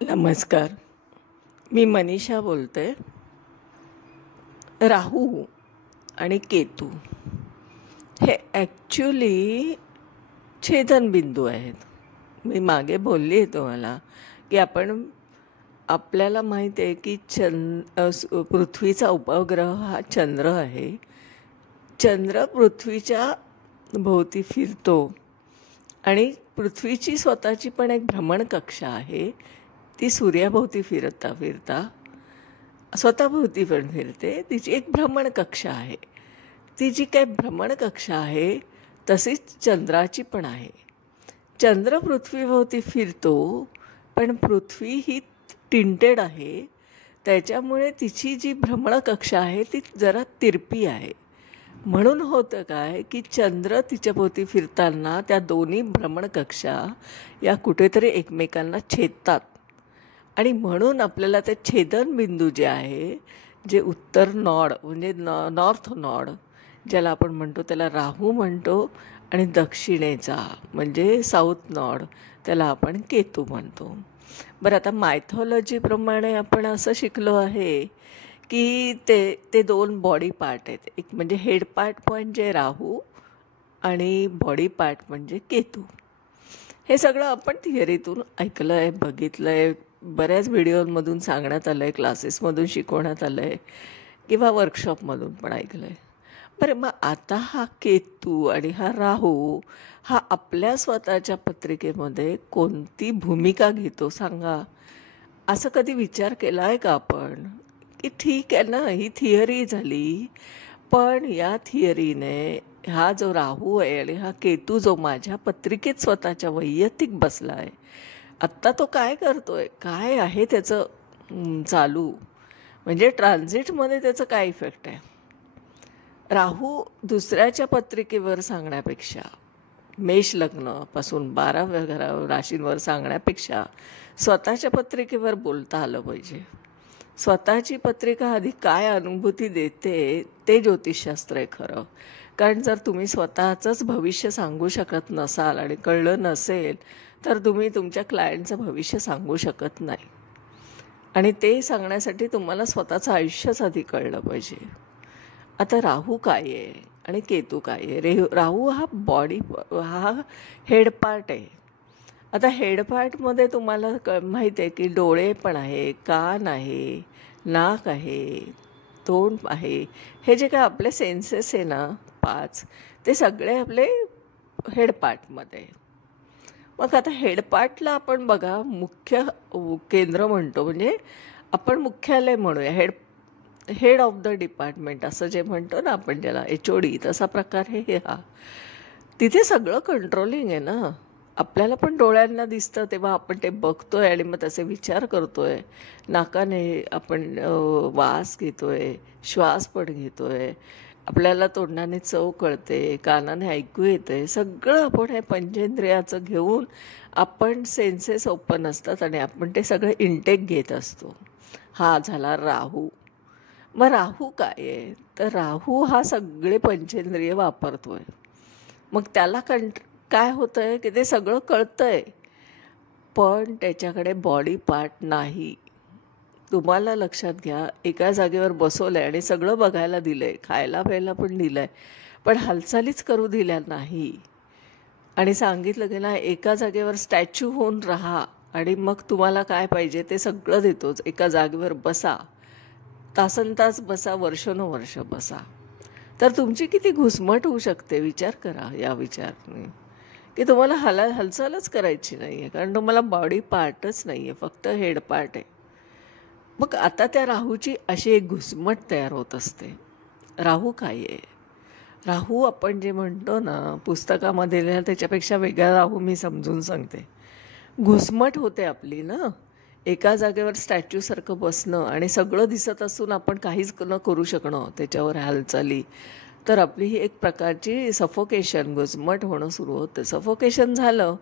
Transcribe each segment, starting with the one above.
नमस्कार. मी मनीषा बोलते. राहू आणि केतू हे ॲक्च्युली छेदनबिंदू आहेत. मी मागे बोलली आहे तुम्हाला की आपल्याला माहीत आहे की पृथ्वीचा उपग्रह हा चंद्र आहे. चंद्र पृथ्वीच्या भोवती फिरतो आणि पृथ्वीची स्वतःची पण एक भ्रमणकक्षा आहे. ती सूर्याभोवती फिरता फिरता स्वतःभोवती पण फिरते. तिची एक भ्रमणकक्षा आहे. ती जी काही भ्रमणकक्षा आहे तशीच चंद्राची पण आहे. चंद्र पृथ्वीभोवती फिरतो, पण पृथ्वी ही टिंटेड आहे. त्याच्यामुळे तिची जी भ्रमणकक्षा आहे ती जरा तिरपी आहे. म्हणून होतं काय की चंद्र तिच्याभोवती फिरताना त्या दोन्ही भ्रमणकक्षा या कुठेतरी एकमेकांना छेदतात आणि म्हणून आपल्याला ते छेदनबिंदू जे आहे, जे उत्तर नॉड म्हणजे नॉर्थ नॉड ज्याला आपण म्हणतो त्याला राहू म्हणतो, आणि दक्षिणेचा म्हणजे साऊथ नॉड त्याला आपण केतू म्हणतो. बरं, आता मायथॉलॉजीप्रमाणे आपण असं शिकलो आहे की ते दोन बॉडी पार्ट आहेत. एक म्हणजे हेड पार्ट म्हणजे राहू आणि बॉडी पार्ट म्हणजे केतू. हे सगळं आपण थिअरीतून ऐकलं आहे, बघितलं आहे, बऱ्याच व्हिडिओमधून सांगण्यात आलं आहे, क्लासेसमधून शिकवण्यात आलं आहे किंवा वर्कशॉपमधून पण ऐकलं आहे. बरं, मग आता हा केतू आणि हा राहू हा आपल्या स्वतःच्या पत्रिकेमध्ये कोणती भूमिका घेतो सांगा? असं कधी विचार केला आहे का आपण? की ठीक आहे ना, ही थिअरी झाली, पण या थिअरीने हा जो राहू आहे आणि हा केतू जो माझ्या पत्रिकेत स्वतःच्या वैयक्तिक बसला आहे, आत्ता तो काय करतोय, काय आहे त्याचं चालू, म्हणजे ट्रान्झिटमध्ये त्याचं काय इफेक्ट आहे? राहू दुसऱ्याच्या पत्रिकेवर सांगण्यापेक्षा, मेष लग्नापासून 12 राशींवर सांगण्यापेक्षा स्वतःच्या पत्रिकेवर बोलता आलं पाहिजे. स्वतःची पत्रिका आधी काय अनुभूती देते ते ज्योतिषशास्त्र आहे खरं. कारण जर तुम्ही स्वतःचंच भविष्य सांगू शकत नसाल आणि कळलं नसेल तर तुम्ही तुमच्या क्लायंटचं भविष्य सांगू शकत नाही. आणि ते सांगण्यासाठी तुम्हाला स्वतःचं आयुष्यच आधी कळलं पाहिजे. आता राहू काय आहे आणि केतू काय आहे? राहू हा हा हेड पार्ट आहे. आता हेड पार्टमध्ये तुम्हाला माहीत आहे की डोळे पण आहे, कान आहे, नाक आहे, तोंड आहे. हे जे काय आपले सेन्सेस आहे ना 5, ते सगळे आपले हेड पार्टमध्ये. मग आता हेड पार्टला आपण बघा मुख्य केंद्र म्हणतो, म्हणजे आपण मुख्यालय म्हणूया, हेड ऑफ द डिपार्टमेंट असं जे म्हणतो ना आपण, ज्याला HOD, तसा प्रकार हे तिथे सगळं कंट्रोलिंग आहे ना. आपल्याला पण डोळ्यांना दिसतं तेव्हा आपण ते बघतोय आणि मग तसे विचार करतोय. नाकाने आपण वास घेतोय, श्वास पण घेतोय, आपल्याला तोंडाने चव कळते, कानाने ऐकू येते. सगळं आपण हे पंचेंद्रियाचं घेऊन आपण सेन्सेस ओपन असतात आणि आपण ते सगळं इंटेक घेत असतो. हा झाला राहू. मग राहू काय आहे? तर राहू हा सगळे पंचेंद्रिय वापरतोय. मग त्याला काय होतं आहे की ते सगळं कळतं आहे, पण त्याच्याकडे बॉडी पार्ट नाही. तुम्हाला लक्षात घ्या, एका जागेवर बसवलं आहे आणि सगळं बघायला दिलं आहे, खायला प्यायला पण दिलं आहे, पण हालचालीच करू दिल्या नाही. आणि सांगितलं की ना, एका जागेवर स्टॅच्यू होऊन राहा आणि मग तुम्हाला काय पाहिजे ते सगळं देतोच. एका जागेवर बसा, तासनतास बसा, वर्षानुवर्ष बसा, तर तुमची किती घुसमट होऊ शकते विचार करा. या विचाराने की तुम्हाला हालचालच करायची नाही आहे, कारण तुम्हाला बॉडी पार्टच नाही आहे, फक्त हेड पार्ट आहे. मग आता त्या राहूची अशी एक घुसमट तयार होत असते. राहू काय आहे? राहू आपण जे म्हणतो ना पुस्तकामध्ये, त्याच्यापेक्षा वेगळा राहू मी समजून सांगते. घुसमट होते आपली ना, एका जागेवर स्टॅच्यूसारखं बसणं आणि सगळं दिसत असून आपण काहीच न करू शकणं त्याच्यावर हालचाली, तर आपली ही एक प्रकारची सफोकेशन, घुसमट होणं सुरू होतं. सफोकेशन झालं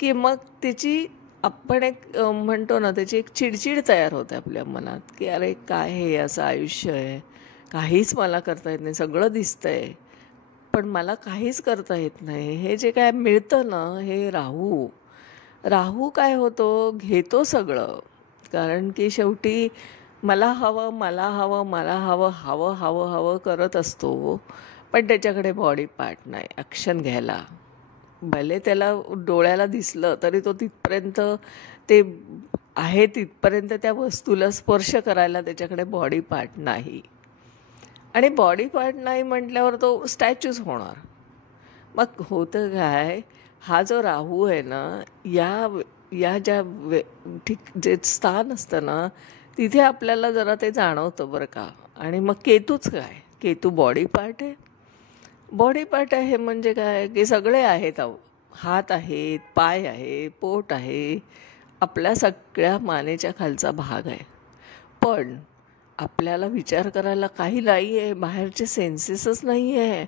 की मग त्याची आपण एक म्हणतो ना, त्याची एक चिडचिड तयार होते आपल्या मनात की अरे काय हे असं आयुष्य आहे, काहीच मला करता येत नाही, सगळं दिसतंय पण मला काहीच करता येत नाही. हे जे काय मिळतं ना, हे राहू राहू काय होतो, घेतो सगळं. कारण की शेवटी मला हवं, मला हवं, मला हवं, हवं हवं हवं करत असतो. पण त्याच्याकडे बॉडी पार्ट नाही ॲक्शन घ्यायला. भले त्याला डोळ्याला दिसलं तरी तो तिथपर्यंत ते आहे, तिथपर्यंत त्या वस्तूला स्पर्श करायला त्याच्याकडे बॉडी पार्ट नाही. आणि बॉडी पार्ट नाही म्हटल्यावर तो स्टॅच्यूच होणार. मग होतं काय, हा जो राहू आहे ना, या या ज्या ठीक जे स्थान असतं ना, तिथे आपल्याला जरा ते जाणवतं बरं का. आणि मग केतूच काय, केतू बॉडी पार्ट आहे. बॉडी पार्ट आहे म्हणजे काय, की सगळे आहेत अहो. हात आहेत, पाय आहे, पोट आहे, आपल्या सगळ्या मानेच्या खालचा भाग आहे. पण आपल्याला विचार करायला काही नाही आहे, बाहेरचे सेन्सेसच नाही आहे.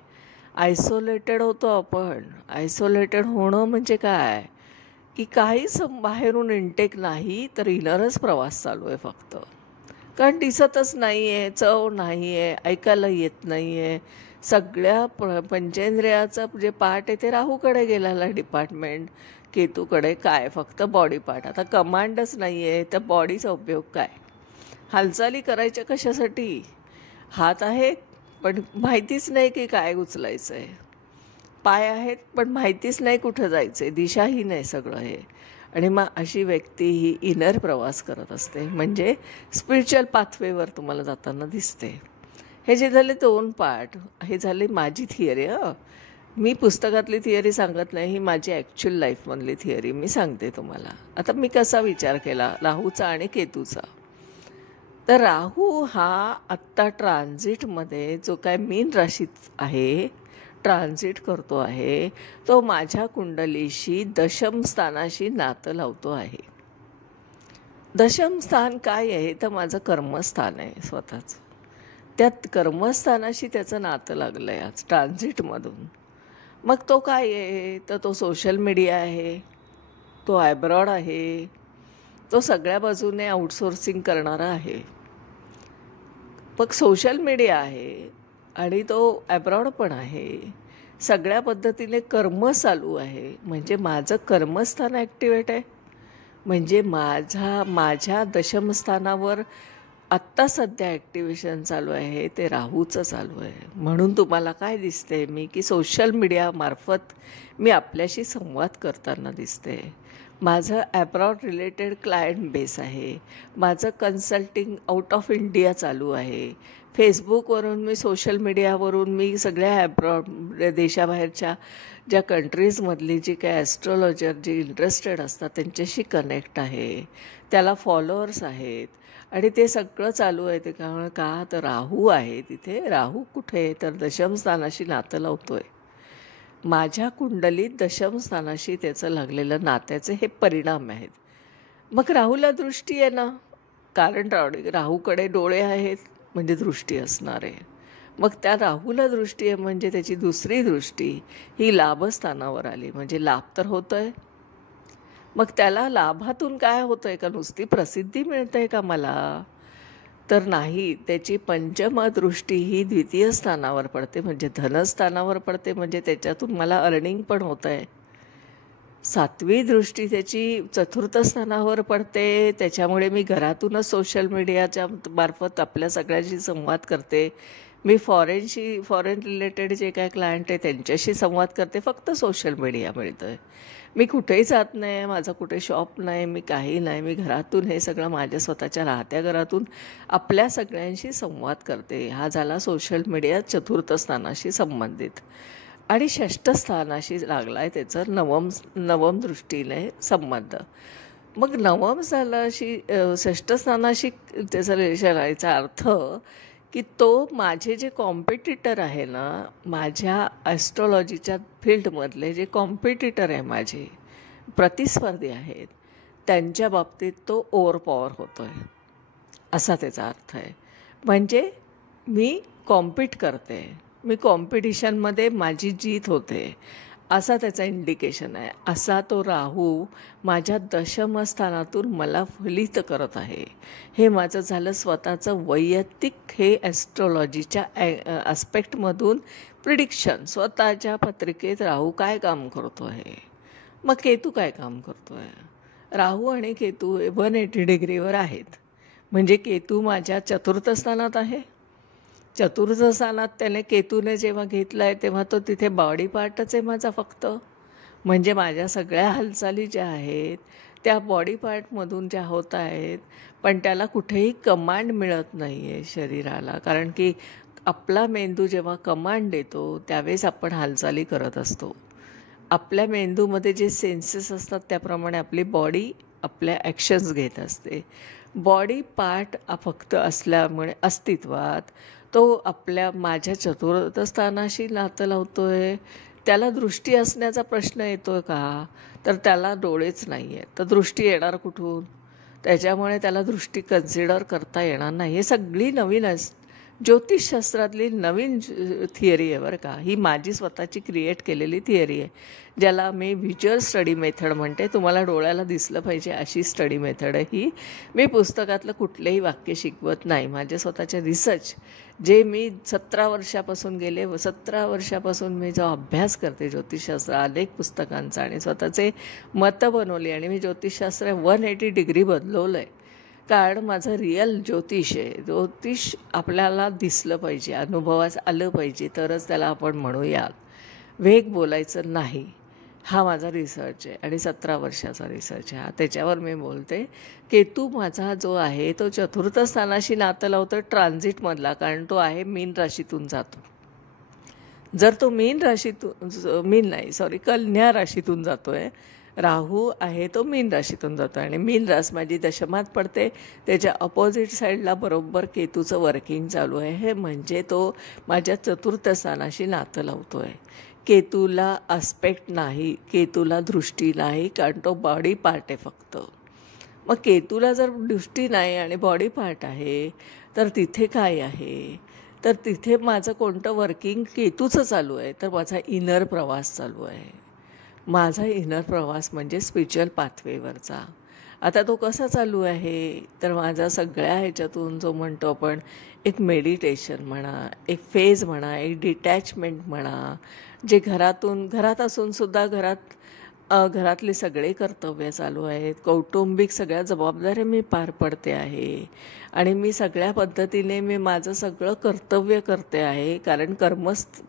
आयसोलेटेड होतो आपण. आयसोलेटेड होणं म्हणजे काय, की काहीच बाहेरून इंटेक नाही, तर इनरच प्रवास चालू आहे फक्त. कारण दिसतच नाही आहे, चव नाही आहे, ऐकायला येत नाही आहे. सगळ्या पंचेंद्रियाचं जे पार्ट आहे ते राहूकडे गेलेला डिपार्टमेंट. केतूकडे काय, फक्त बॉडी पार्ट. आता कमांडच नाही आहे तर बॉडीचा उपयोग काय. हालचाली करायच्या कशासाठी. हात आहेत पण माहितीच नाही की काय उचलायचं आहे. पाय आहेत पण माहितीच नाही कुठं जायचं आहे, दिशाही नाही सगळं हे. आणि मग अशी व्यक्ती ही इनर प्रवास करत असते, म्हणजे स्पिरिच्युअल पाथवेवर तुम्हाला जाताना दिसते. हे जे झाले 2 पार्ट, हे झाले माझी थिअरी. मी पुस्तकातली थिअरी सांगत नाही, ही माझी ॲक्च्युअल लाईफमधली थिअरी मी सांगते तुम्हाला. आता मी कसा विचार केला राहूचा आणि केतूचा. तर राहू हा आत्ता ट्रान्झिटमध्ये जो काय मीन राशीत आहे, ट्रान्झिट करतो आहे, तो माझ्या कुंडलीशी दशम स्थानाशी नातं लावतो आहे. दशम स्थान काय आहे, तर माझं कर्मस्थान आहे स्वतःचं. त्यात कर्मस्थानाशी त्याचं नातं लागलं आहे आज ट्रान्झिटमधून. मग तो काय आहे, तर तो सोशल मीडिया आहे, तो ॲब्रॉड आहे, तो सगळ्या बाजूने आउटसोर्सिंग करणारा आहे. मग सोशल मीडिया आहे आणि तो ॲब्रॉड पण आहे, सगळ्या पद्धतीने कर्म चालू आहे. म्हणजे माझं कर्मस्थान ॲक्टिवेट आहे. म्हणजे माझ्या दशमस्थानावर आत्ता सध्या ॲक्टिवेशन चालू आहे ते राहूचं चालू आहे. म्हणून तुम्हाला काय दिसते मी, की सोशल मीडियामार्फत मी आपल्याशी संवाद करताना दिसते. माझं ॲब्रॉड रिलेटेड क्लायंट बेस आहे. माझं कन्सल्टिंग आउट ऑफ इंडिया चालू आहे. फेसबुकवरून मी, सोशल मीडियावरून मी सगळ्या ॲब्रॉड देशाबाहेरच्या ज्या कंट्रीजमधली जी काय ॲस्ट्रॉलॉजर जी इंटरेस्टेड असतात त्यांच्याशी कनेक्ट आहे. त्याला फॉलोअर्स आहेत आणि ते सगळं चालू आहे. ते का तर राहू आहे तिथे. राहू कुठे, तर दशमस्थानाशी नातं लावतो आहे. माझ्या कुंडलीत दशमस्थानाशी त्याचं लागलेलं नात्याचे हे परिणाम आहेत. मग राहूला दृष्टी आहे ना, कारण राहूकडे डोळे आहेत म्हणजे दृष्टी असणार आहे. मग त्या राहूला दृष्टी आहे म्हणजे त्याची दुसरी दृष्टी ही लाभस्थानावर आली, म्हणजे लाभ तर होतो आहे. मग त्याला लाभातून काय होतं आहे, का नुसती प्रसिद्धी मिळते आहे का मला, तर नाही. त्याची पंचम दृष्टी ही द्वितीय स्थानावर पडते, म्हणजे धनस्थानावर पडते, म्हणजे त्याच्यातून मला अर्निंग पण होतं आहे. 7वी दृष्टी त्याची चतुर्थ स्थानावर पडते, त्याच्यामुळे मी घरातूनच सोशल मीडियाच्या मार्फत आपल्या सगळ्यांशी संवाद करते. मी फॉरेन रिलेटेड जे काय क्लायंट आहे त्यांच्याशी संवाद करते, फक्त सोशल मीडिया मिळतं आहे. मी कुठेही जात नाही, माझं कुठे शॉप नाही, मी काही नाही. मी घरातून हे सगळं माझ्या स्वतःच्या राहत्या घरातून आपल्या सगळ्यांशी संवाद करते. हा झाला सोशल मीडिया चतुर्थ स्थानाशी संबंधित. आणि 6ष्ठ स्थानाशी लागला आहे त्याचं नवम दृष्टीने संबंध. मग नवम स्थानाशी 6ष्ठ स्थानाशी त्याचा रिलेशन आहे. याचा अर्थ की तो माझे जे कॉम्पिटिटर आहे ना, माझ्या ॲस्ट्रॉलॉजीच्या फील्डमधले जे कॉम्पिटिटर आहे, माझे प्रतिस्पर्धी आहेत, त्यांच्या बाबतीत तो ओव्हरपॉवर होतो आहे असा त्याचा अर्थ आहे. म्हणजे मी कॉम्पिट करते, मी कॉम्पिटिशनमध्ये माझी जीत होते असा त्याचा इंडिकेशन आहे. असा तो राहू माझ्या दशमस्थानातून मला फलित करत आहे. हे माझं झालं स्वतःचं वैयक्तिक हे ॲस्ट्रॉलॉजीच्या ॲस्पेक्टमधून प्रिडिक्शन. स्वतःच्या पत्रिकेत राहू काय काम करतो आहे, मग केतू काय काम करतो आहे? राहू आणि केतू 180 डिग्रीवर आहेत. म्हणजे केतू माझ्या चतुर्थ स्थानात आहे. चतुर्थ स्थानात त्याने केतूने जेव्हा घेतला आहे तेव्हा तो तिथे बॉडी पार्टच आहे माझा फक्त. म्हणजे माझ्या सगळ्या हालचाली ज्या आहेत त्या बॉडी पार्टमधून ज्या होत आहेत, पण त्याला कुठेही कमांड मिळत नाही आहे शरीराला. कारण की आपला मेंदू जेव्हा कमांड देतो त्यावेळेस आपण हालचाली करत असतो. आपल्या मेंदूमध्ये जे सेन्सेस असतात त्याप्रमाणे आपली बॉडी आपल्या ॲक्शन्स घेत असते. बॉडी पार्ट फक्त असल्यामुळे अस्तित्वात तो माझ्या चतुर्थ स्थानाशी नातं लावतो आहे. त्याला दृष्टी असण्याचा प्रश्न येतो आहे का? तर त्याला डोळेच नाही आहेत, तर दृष्टी येणार कुठून? त्याच्यामुळे त्याला दृष्टी कन्सिडर करता येणार नाही. हे सगळी नवीन ज्योतिषशास्त्रातली नवीन थिअरी आहे बरं का. ही माझी स्वतःची क्रिएट केलेली थिअरी आहे, ज्याला मी व्हिज्युअल स्टडी मेथड म्हणते. तुम्हाला डोळ्याला दिसलं पाहिजे अशी स्टडी मेथड आहे ही. मी पुस्तकातलं कुठलेही वाक्य शिकवत नाही. माझे स्वतःचे रिसर्च जे मी 17 वर्षापासून 17 वर्षापासून मी जो अभ्यास करते ज्योतिषशास्त्र, अनेक पुस्तकांचा, आणि स्वतःचे मतं बनवली, आणि मी ज्योतिषशास्त्र 180 डिग्री बदलवलं आहे. कारण माझं रिअल ज्योतिष आहे. ज्योतिष आपल्याला दिसलं पाहिजे, अनुभवास आलं पाहिजे, तरच त्याला आपण म्हणूया. वेग बोलायचं नाही. हा माझा रिसर्च आहे आणि 17 वर्षाचा रिसर्च आहे. त्याच्यावर मी बोलते. केतू माझा जो आहे तो चतुर्थ स्थानाशी नातं लावतो ट्रान्झिटमधला, कारण तो आहे मीन राशीतून जातो. जर तो कन्या राशीतून जातो आहे. राहू आहे तो मीन राशीतून जातो आणि मीन रास माझी दशमात पडते. त्याच्या अपोजिट साईडला बरोबर केतूचं वर्किंग चालू आहे. हे म्हणजे तो माझ्या चतुर्थ स्थानाशी नातं लावतो आहे. केतूला आस्पेक्ट नाही, केतूला दृष्टी नाही, कारण तो बॉडी पार्ट आहे फक्त. मग केतूला जर दृष्टी नाही आणि बॉडी पार्ट आहे तर तिथे काय आहे? तर तिथे माझं कोणतं वर्किंग केतूचं चालू आहे? तर माझा इनर प्रवास चालू आहे. माझा इनर प्रवास म्हणजे स्पिरिच्युअल पाथवेवरचा. आता तो कसा चालू आहे? तर माझा सगळ्या ह्याच्यातून जो म्हणतो आपण एक मेडिटेशन म्हणा, एक फेज म्हणा, एक डिटॅचमेंट म्हणा, जे घरात असूनसुद्धा घरातले सगळे कर्तव्य चालू आहेत. कौटुंबिक सगळ्या जबाबदाऱ्या मी पार पडते आहे आणि मी सगळ्या पद्धतीने मी माझं सगळं कर्तव्य करते आहे, कारण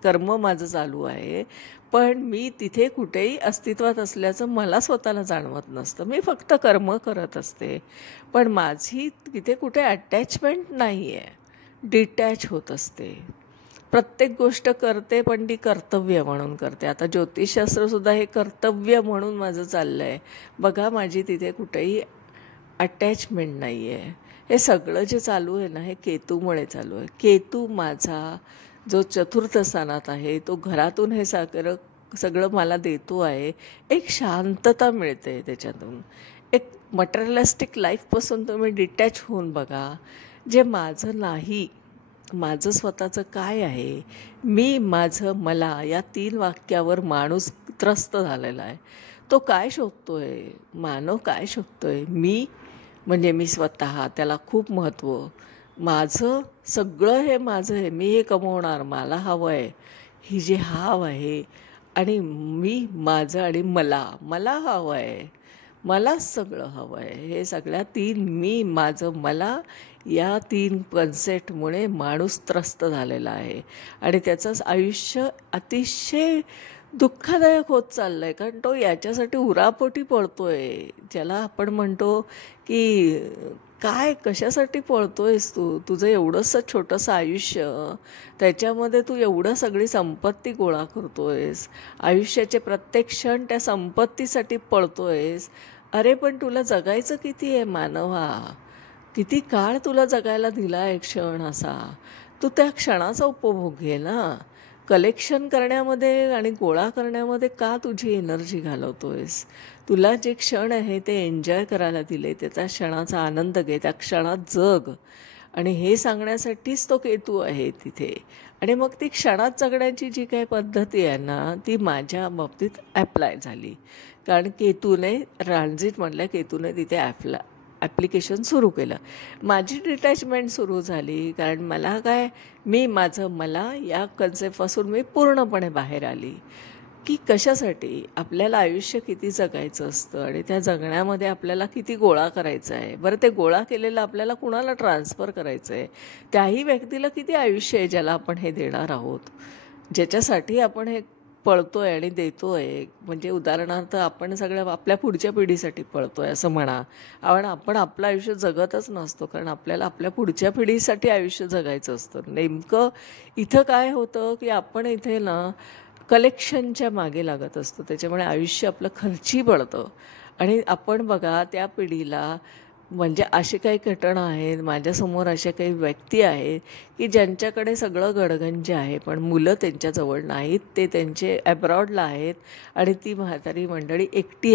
कर्म माझं चालू आहे. पण मी तिथे कुठेही अस्तित्वात असल्याचं मला स्वतःला जाणवत नसतं. मी फक्त कर्म करत असते, पण माझी तिथे कुठे अटॅचमेंट नाही आहे. डिटॅच होत असते. प्रत्येक गोष्ट करते, पण ती कर्तव्य म्हणून करते. आता ज्योतिषशास्त्रसुद्धा हे कर्तव्य म्हणून माझं चाललं आहे. बघा, माझी तिथे कुठेही अटॅचमेंट नाही आहे. हे सगळं जे चालू आहे ना, हे केतूमुळे चालू आहे. केतू माझा जो चतुर्थ स्थानात आहे तो घरातून हे सगळं मला देतो आहे. एक शांतता मिळते त्याच्यातून. एक मटेरियलिस्टिक लाईफपासून तुम्ही डिटॅच होऊन बघा. जे माझं नाही, माझं स्वतःचं काय आहे, मी, माझं, मला, या 3 वाक्यावर माणूस त्रस्त झालेला आहे. तो काय शोधतोय? मानव काय शोधतोय? मी म्हणजे मी स्वतः, त्याला खूप महत्त्व. माझं सगळं हे माझं आहे, मी हे कमवणार, मला हवं आहे, ही जी हाव आहे, आणि मी, माझं आणि मला हवं आहे, मलाच सगळं हवं आहे. हे सगळ्या 3 मी, माझं, मला, या 3 कन्सेप्टमुळे माणूस त्रस्त झालेला आहे आणि त्याचंच आयुष्य अतिशय दुःखदायक होत चाललं आहे. कारण तो याच्यासाठी उरापोटी पळतो आहे, ज्याला आपण म्हणतो की कशासाठी पळतो आहेस तू? तुझं एवढंसं छोटंसं आयुष्य, त्याच्यामध्ये तू एवढं सगळी संपत्ती गोळा करतो आहेस. आयुष्याचे प्रत्येक क्षण त्या संपत्तीसाठी पळतो आहेस. अरे पण तुला जगायचं किती आहे मानवा? किती काळ तुला जगायला दिला एक क्षण असा. तू त्या क्षणाचा उपभोग घे ना. कलेक्शन करण्यामध्ये आणि गोळा करण्यामध्ये का तुझी एनर्जी घालवतोयस? तुला जे क्षण आहे ते एन्जॉय करायला दिले, त्याचा क्षणाचा आनंद घे, त्या क्षणात जग. आणि हे सांगण्यासाठीच तो केतू आहे तिथे. आणि मग ती क्षणात जगण्याची जी काही पद्धती आहे ना, ती माझ्या बाबतीत ॲप्लाय झाली. कारण केतूने ट्रान्झिट म्हटलं, केतूने तिथे ॲप्लिकेशन सुरू केलं. माझी डिटॅचमेंट सुरू झाली, कारण मला मी, माझं, मला या कन्सेप्टपासून मी पूर्णपणे बाहेर आली. की कशासाठी आपल्याला आयुष्य किती जगायचं असतं आणि त्या जगण्यामध्ये आपल्याला किती गोळा करायचा आहे. बरं, ते गोळा केलेलं आपल्याला कुणाला ट्रान्सफर करायचं आहे, त्याही व्यक्तीला किती आयुष्य आहे ज्याला आपण हे देणार आहोत, ज्याच्यासाठी आपण हे पळतोय आणि देतोय. म्हणजे उदाहरणार्थ आपण सगळ्या आपल्या पुढच्या पिढीसाठी पळतोय असं म्हणा. आपण आपलं आयुष्य जगतच नसतो, कारण आपल्याला आपल्या पुढच्या पिढीसाठी आयुष्य जगायचं असतं. नेमकं इथं काय होतं की आपण इथे ना कलेक्शनच्या मागे लागत असतो, त्याच्यामुळे आयुष्य आपलं खर्ची पडतं. आणि आपण बघा त्या पिढीला, म्हणजे असे काही घटना आहेत माझ्यासमोर, अशा काही व्यक्ती आहेत की ज्यांच्याकडे सगळं गडगंज आहे पण मुलं त्यांच्याजवळ नाहीत, ते त्यांचे ॲब्रॉडला आहेत आणि ती म्हातारी मंडळी एकटी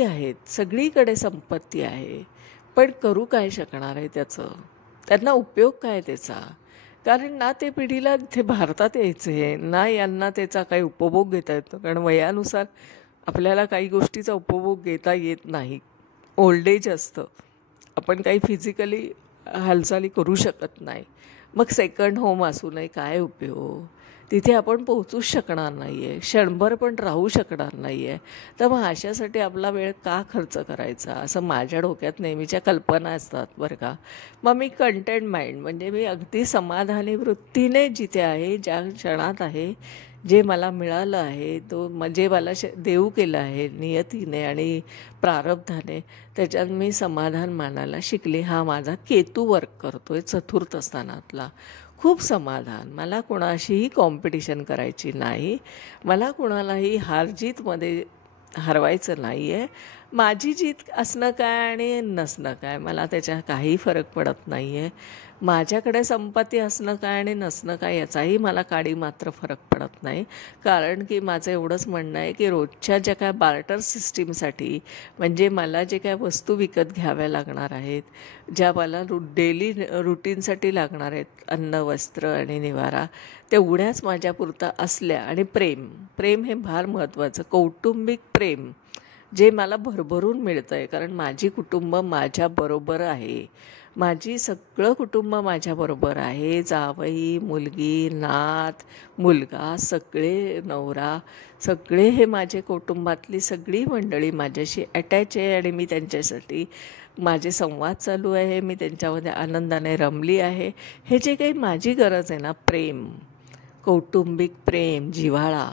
आहेत. सगळीकडे संपत्ती आहे, पण करू काय शकणार आहे त्याचं, त्यांना उपयोग काय त्याचा? कारण ना ते पिढीला इथे भारतात यायचं आहे ना, यांना त्याचा काही उपभोग घेता येतो, कारण वयानुसार आपल्याला काही गोष्टीचा उपभोग घेता येत नाही. ओल्ड एज असतं, आपण काही फिजिकली हालचाली करू शकत नाही. मग सेकंड होम असूनही काय उपयोग? तिथे आपण पोहोचूच शकणार नाही आहे, क्षणभर पण राहू शकणार नाही आहे. तर मग अशासाठी आपला वेळ का खर्च करायचा, असं माझ्या डोक्यात नेहमीच्या कल्पना असतात बरं का. मग मी कंटेंट माइंड, म्हणजे मी अगदी समाधानी वृत्तीने जिथे आहे, ज्या क्षणात आहे, जे मला मिळालं आहे, तो म्हणजे मला देऊ केलं आहे नियतीने आणि प्रारब्धाने, त्याच्यात मी समाधान मानायला शिकले. हा माझा केतू वर्क करतोय चतुर्थ स्थानातला. खूप समाधान. मला कोणाशीही कॉम्पिटिशन करायची नाही, मला कोणालाही हारजीतमध्ये हरवायचं नाही आहे. माझी जीत असणं काय आणि नसणं काय, मला त्याच्या काही फरक पडत नाही आहे. माझ्याकडे संपत्ती असणं काय आणि नसणं काय याचाही मला काडी मात्र फरक पडत नाही. कारण की माझं एवढंच म्हणणं आहे की रोजच्या ज्या काय बार्टर सिस्टीमसाठी, म्हणजे मला जे काय वस्तू विकत घ्याव्या लागणार आहेत, ज्या मला डेली रुटीनसाठी लागणार आहेत, अन्न वस्त्र आणि निवारा, तेवढ्याच माझ्यापुरता असल्या, आणि प्रेम हे फार महत्त्वाचं, कौटुंबिक प्रेम जे मला भरभरून मिळतं आहे. कारण माझी कुटुंब माझ्याबरोबर आहे, माझी सगळं कुटुंब माझ्याबरोबर आहे. जावई, मुलगी, नात, मुलगा, सगळे, नवरा, सगळे हे माझे कुटुंबातली सगळी मंडळी माझ्याशी अटॅच आहे आणि मी त्यांच्यासाठी माझे संवाद चालू आहे, मी त्यांच्यामध्ये आनंदाने रमली आहे. हे जे काही माझी गरज आहे ना, प्रेम, कौटुंबिक प्रेम, जिव्हाळा,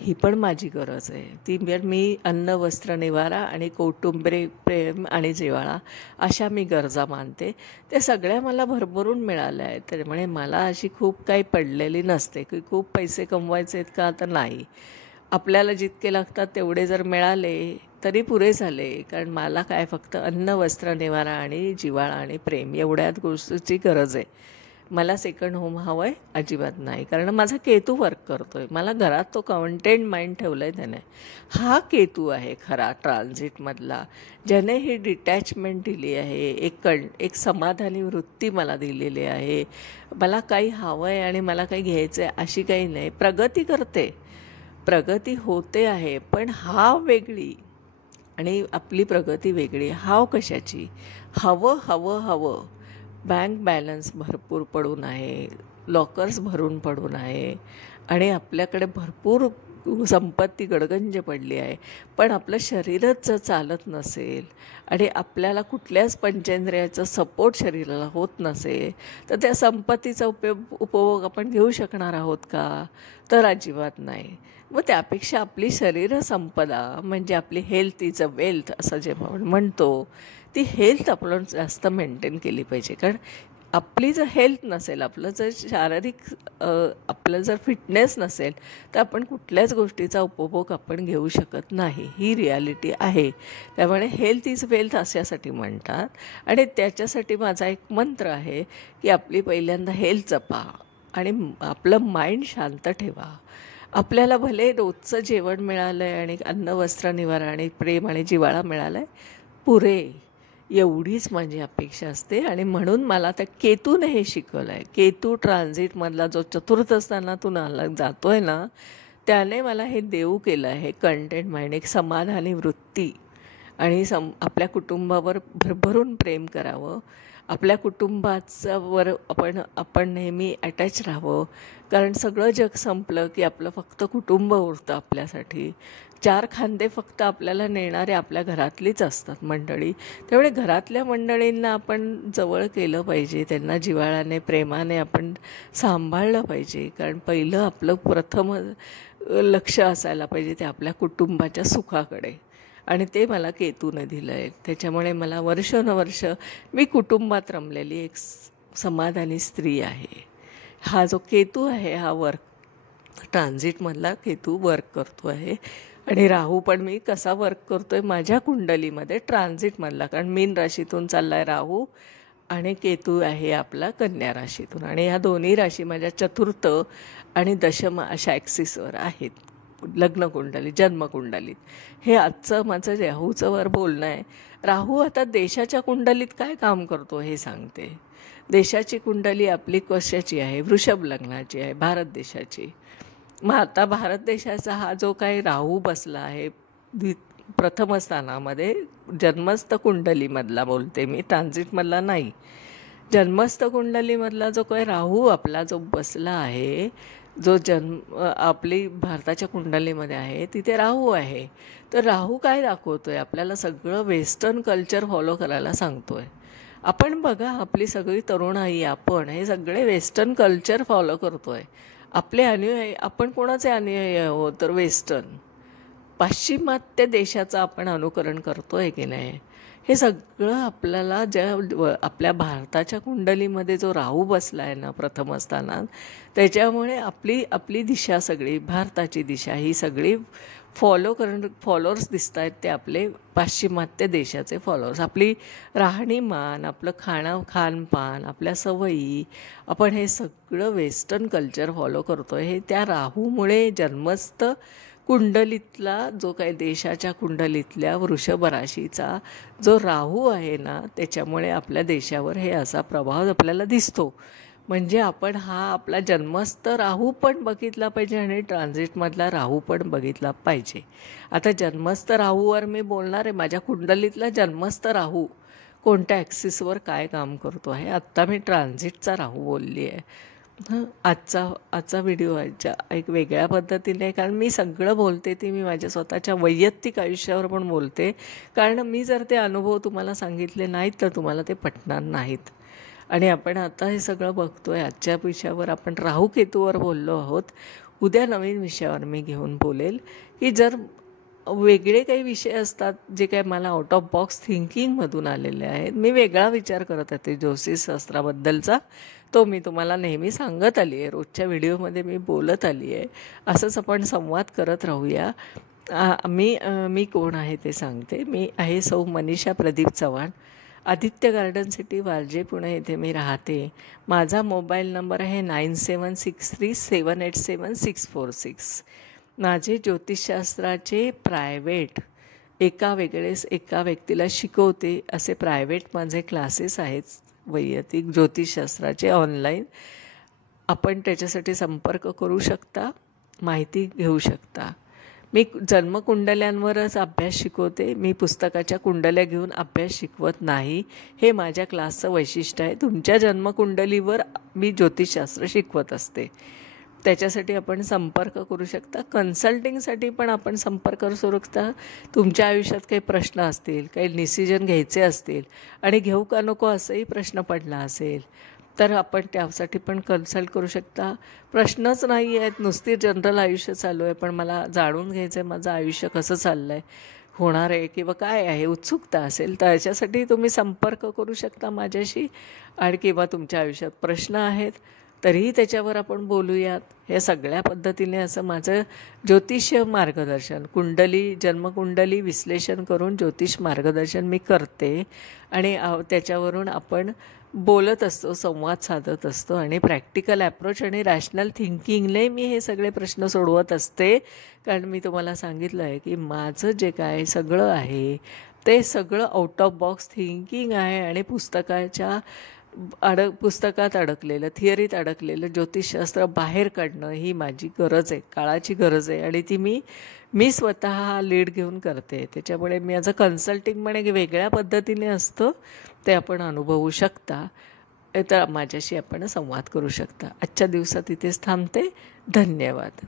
ही पण माझी गरज आहे. ती मी अन्न वस्त्र निवारा आणि कौटुंबिक प्रेम आणि जिव्हाळा अशा मी गरजा मानते. त्या सगळ्या मला भरभरून मिळाल्या आहेत. त्यामुळे मला अशी खूप काही पडलेली नसते की खूप पैसे कमवायचे आहेत का, तर नाही. आपल्याला जितके लागतात तेवढे जर मिळाले तरी पुरे झाले. कारण मला काय फक्त अन्न वस्त्र निवारा आणि जिव्हाळा आणि प्रेम एवढ्याच गोष्टीची गरज आहे. मला सेकंड होम हवं आहे अजिबात नाही, कारण माझा केतू वर्क करतो आहे. मला घरात तो कंटेंट माइंड ठेवलं आहे त्याने. हा केतू आहे खरा ट्रान्झिटमधला, ज्याने ही डिटॅचमेंट दिली आहे, एक समाधानी वृत्ती मला दिलेली आहे. मला काही हवं आहे आणि मला काही घ्यायचं आहे अशी काही नाही. प्रगती होते आहे, पण हाव वेगळी आणि आपली प्रगती वेगळी. हाव कशाची? हवं बँक बॅलन्स भरपूर पडून आहे, लॉकर्स भरून पडून आहे आणि आपल्याकडे भरपूर संपत्ती गडगंज पडली आहे, पण आपलं शरीरच जर चालत नसेल आणि आपल्याला कुठल्याच पंचेंद्रियाचा सपोर्ट शरीराला होत नसेल, तर त्या संपत्तीचा उपभोग आपण घेऊ शकणार आहोत का? तर अजिबात नाही. व त्यापेक्षा आपली शरीर संपदा, म्हणजे आपली हेल्थ इज अ वेल्थ असं जे म्हणतो, ती हेल्थ आपण जास्त मेंटेन केली पाहिजे. कारण आपली जर हेल्थ नसेल, आपलं जर शारीरिक आपलं जर फिटनेस नसेल, तर आपण कुठल्याच गोष्टीचा उपभोग आपण घेऊ शकत नाही. ही रियालिटी आहे. त्यामुळे हेल्थ इज वेल्थ अशासाठी म्हणतात. आणि त्याच्यासाठी माझा एक मंत्र आहे की आपली पहिल्यांदा हेल्थ जपा आणि आपलं माइंड शांत ठेवा. आपल्याला भले रोजचं जेवण मिळालं आहे आणि अन्न वस्त्र निवारा आणि प्रेम आणि जिव्हाळा मिळाला आहे, पुरे, एवढीच माझी अपेक्षा असते. आणि म्हणून मला त्या केतूने हे शिकवलं आहे. केतू ट्रान्झिटमधला जो चतुर्थ स्थानातून जातो आहे ना, त्याने मला हे देऊ केलं आहे कंटेंट माइंड, एक समाधानी वृत्ती आणि आपल्या कुटुंबावर भरभरून प्रेम करावं. आपल्या कुटुंबाच्यावर आपण नेहमी अटॅच राहावं. कारण सगळं जग संपलं की आपलं फक्त कुटुंब उरतं आपल्यासाठी. 4 खांदे फक्त आपल्याला नेणारे आपल्या घरातलीच असतात मंडळी. त्यामुळे घरातल्या मंडळींना आपण जवळ केलं पाहिजे. त्यांना जिव्हाळ्याने प्रेमाने आपण सांभाळलं पाहिजे. कारण पहिलं आपलं प्रथम लक्ष असायला पाहिजे ते आपल्या कुटुंबाच्या सुखाकडे. आणि ते मला केतूने दिलं आहे. त्याच्यामुळे मला वर्षानुवर्ष मी कुटुंबात रमलेली एक समाधानी स्त्री आहे. हा जो केतू आहे हा ट्रान्झिटमधला केतू वर्क करतो आहे. आणि राहू पण मी कसा वर्क करतो आहे माझ्या कुंडलीमध्ये ट्रान्झिटमधला. कारण मीन राशीतून चालला आहे राहू आणि केतू आहे आपला कन्या राशीतून. आणि ह्या दोन्ही राशी माझ्या चतुर्थ आणि दशम अशा ॲक्सिसवर आहेत लग्नकुंडलीत जन्मकुंडलीत. हे आजचं माझं राहूचं वर बोलणं आहे. राहू आता देशाच्या कुंडलीत काय काम करतो हे सांगते. देशाची कुंडली आपली कशाची आहे? वृषभ लग्नाची आहे, भारत देशाची. मग आता भारत देशाचा हा जो काही राहू बसला आहे प्रथम स्थानामध्ये, जन्मस्थ कुंडलीमधला बोलते मी, ट्रान्झिटमधला नाही. जन्मस्थ कुंडलीमधला जो काही राहू आपला जो बसला आहे, जो आपली भारताच्या कुंडलीमध्ये आहे, तिथे राहू आहे. तर राहू काय दाखवतो आहे? आपल्याला सगळं वेस्टर्न कल्चर फॉलो करायला सांगतो आहे. आपण बघा, आपली सगळी तरुणाई आपण हे सगळे वेस्टर्न कल्चर फॉलो करतो आहे. आपले अनुयायी, आपण कोणाचे अनुयायी आहोत? तर वेस्टर्न पाश्चिमात्य देशाचं आपण अनुकरण करतो आहे की नाही? हे सगळं आपल्याला आपल्या भारताच्या कुंडलीमध्ये जो राहू बसला आहे ना प्रथम स्थानात, त्याच्यामुळे आपली दिशा सगळी, भारताची दिशा ही सगळी फॉलोअर्स दिसत आहेत ते आपले पाश्चिमात्य देशाचे फॉलोअर्स. आपली राहणीमान, आपलं खानपान, आपल्या सवयी, आपण हे सगळं वेस्टर्न कल्चर फॉलो करतो आहे. हे त्या राहूमुळे जन्मस्थ कुंडलीतला जो काही देशाच्या कुंडलीतल्या वृषभ राशीचा जो राहू आहे ना, त्याच्यामुळे आपल्या देशावर हे असा प्रभाव आपल्याला दिसतो. म्हणजे आपण हा आपला जन्मस्थ राहू पण बघितला पाहिजे आणि ट्रान्झिटमधला राहू पण बघितला पाहिजे. आता जन्मस्थ राहूवर मी बोलणार आहे. माझ्या कुंडलीतला जन्मस्थ राहू कोणत्या ॲक्सिसवर काय काम करतो आहे. आत्ता मी ट्रान्झिटचा राहू बोलली आहे. आजचा व्हिडिओ एक वेगळ्या पद्धतीने, कारण मी सगळं बोलते ते मी माझ्या स्वतःच्या वैयक्तिक आयुष्यावर पण बोलते. कारण मी जर ते अनुभव तुम्हाला सांगितले नाहीत तर तुम्हाला ते पटणार नाहीत. आणि आपण आता हे सगळं बघतो आहे. आजच्या विषयावर आपण राहू केतूवर बोललो आहोत. उद्या नवीन विषयावर मी घेऊन बोलेल की जर वेगळे काही विषय असतात जे काही मला आउट ऑफ बॉक्स थिंकिंगमधून आलेले आहेत. मी वेगळा विचार करत होते ज्योतिषशास्त्राबद्दलचा, तो मी तुम्हाला नेहमी सांगत आली आहे, रोजच्या व्हिडिओमध्ये मी बोलत आली आहे. असंच आपण संवाद करत राहूया. मी कोण आहे ते सांगते. मी आहे सौ मनीषा प्रदीप चव्हाण. आदित्य गार्डन सिटी, वालजे, पुणे येथे मी राहते. माझा मोबाईल नंबर आहे 9763787646. माझे ज्योतिषशास्त्राचे प्रायव्हेट एका व्यक्तीला शिकवते असे प्रायव्हेट माझे क्लासेस आहेत, वैयक्तिक ज्योतिषशास्त्राचे ऑनलाईन. आपण त्याच्यासाठी संपर्क करू शकता, माहिती घेऊ शकता. मी जन्मकुंडल्यांवरच अभ्यास शिकवते. मी पुस्तकाच्या कुंडल्या घेऊन अभ्यास शिकवत नाही. हे माझ्या क्लासचं वैशिष्ट्य आहे. तुमच्या जन्मकुंडलीवर मी ज्योतिषशास्त्र शिकवत असते. त्याच्यासाठी आपण संपर्क करू शकता. कन्सल्टिंगसाठी पण आपण संपर्क करू शकता. तुमच्या आयुष्यात काही प्रश्न असतील, काही डिसिजन घ्यायचे असतील आणि घेऊ का नको असंही प्रश्न पडला असेल तर आपण त्यासाठी पण कन्सल्ट करू शकता. प्रश्नच नाही आहेत, नुसती जनरल आयुष्य चालू आहे, पण मला जाणून घ्यायचं आहे माझं आयुष्य कसं चाललं आहे, होणार आहे किंवा काय आहे, उत्सुकता असेल तर याच्यासाठी तुम्ही संपर्क करू शकता माझ्याशी. आणि किंवा तुमच्या आयुष्यात प्रश्न आहेत तरीही त्याच्यावर आपण बोलूयात. हे सगळ्या पद्धतीने असं माझं ज्योतिष मार्गदर्शन, जन्मकुंडली विश्लेषण करून ज्योतिष मार्गदर्शन मी करते. आणि त्याच्यावरून आपण बोलत असतो, संवाद साधत असतो. आणि प्रॅक्टिकल ॲप्रोच आणि रॅशनल थिंकिंगने मी हे सगळे प्रश्न सोडवत असते. कारण मी तुम्हाला सांगितलं आहे की माझं जे काय सगळं आहे ते सगळं आउट ऑफ बॉक्स थिंकिंग आहे. आणि पुस्तकाच्या पुस्तकात अडकलेलं, थिअरीत अडकलेलं ज्योतिषशास्त्र बाहेर काढणं ही माझी गरज आहे, काळाची गरज आहे. आणि ती मी स्वतः हा लीड घेऊन करते. त्याच्यामुळे मी ॲज अ कन्सल्टिंग म्हणे वेगळ्या पद्धतीने असतं ते आपण अनुभवू शकता. तर माझ्याशी आपण संवाद करू शकता. आजच्या दिवसात इथेच थांबते. धन्यवाद.